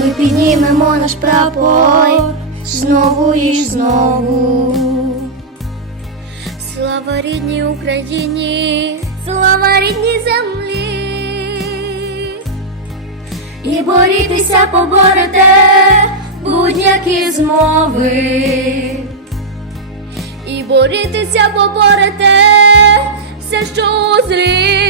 Ми піднімемо наш прапор знову і знову. Слава рідній Україні, слава рідній землі. І борітися поборете будь-які змови. І борітися поборете все, що злі.